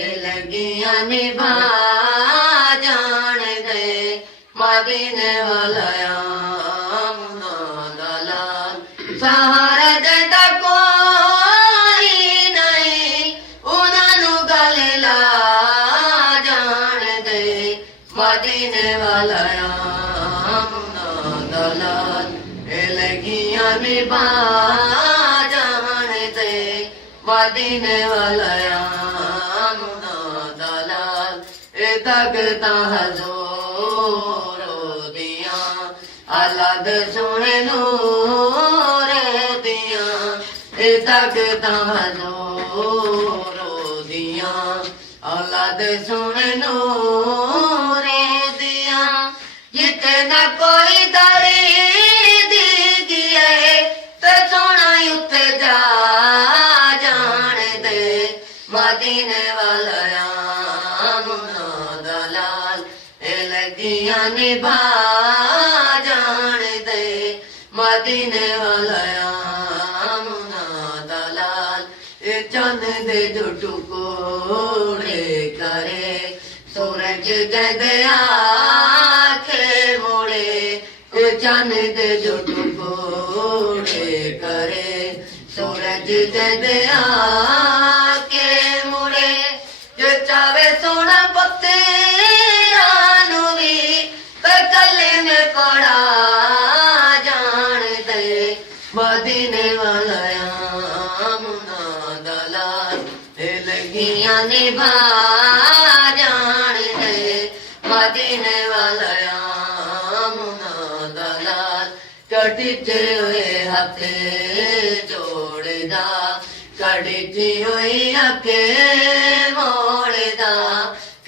लगिया निभा जान दे मदीने वाला दलाल सहारा देता कोई नहीं उन्होंने गल ला जान दे मदीने वाला दलाल लगिया निभा जान दे मदीने वाला तकता हजूर दिया अलग सुने नूर दिया तकता हजूर दिया अलग सुने नूर दिया जितना कोई दरी दी गया तो सोना उठ जा जान दे मदीने वाला निभा जान दे मदीने वाला दलाल चंद दे जो टुकड़े करे सूरज जद आखे मोड़े चंद दे जो टुकड़े करे सूरज जद आके मोड़े जो चावे सोना पत्ते मदीने वाला दलाल लगिया निभा जान दे मदीने वाला दलाल कटिचे हुए हाथ जोड़दा कटिची हुई अके मोड़दा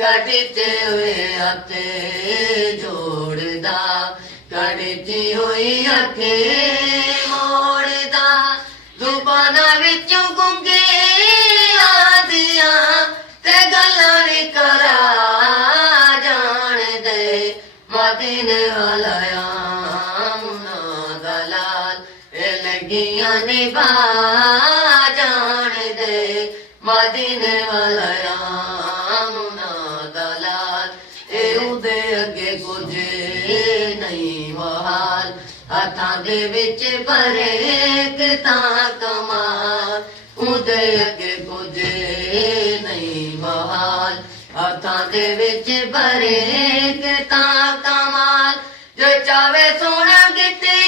कटिचे हुए हाथ जोड़दा कटिची हुई अके जुबाना विच गुंगे आदिया ते गल्लां वी करा जान दे मदीने वाला दलाल लगिया निभा जान दे मदीने वाला दलाल उदे अगे कुछ नहीं महाल हथां दे विच भरे कमाल उदे अगे कुछ नहीं महाल हथां दे विच भरे कमाल जो चावे सोना किते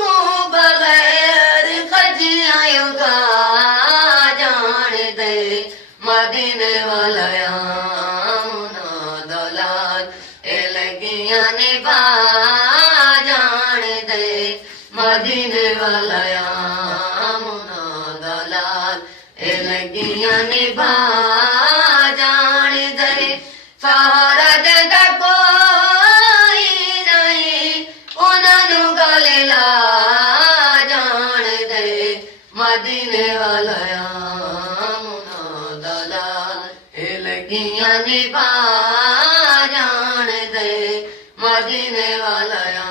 को बगैर खजियां युगा जान दे मदीने वाला दलाल लगिया निभा जान दे मदीने वाला दलाल लगिया निभा जान दे सहारा देता कोई नहीं उन्होंने गल ला जान दे मदीने वाला दलाल लगिया निभा जान दे मदीने वाला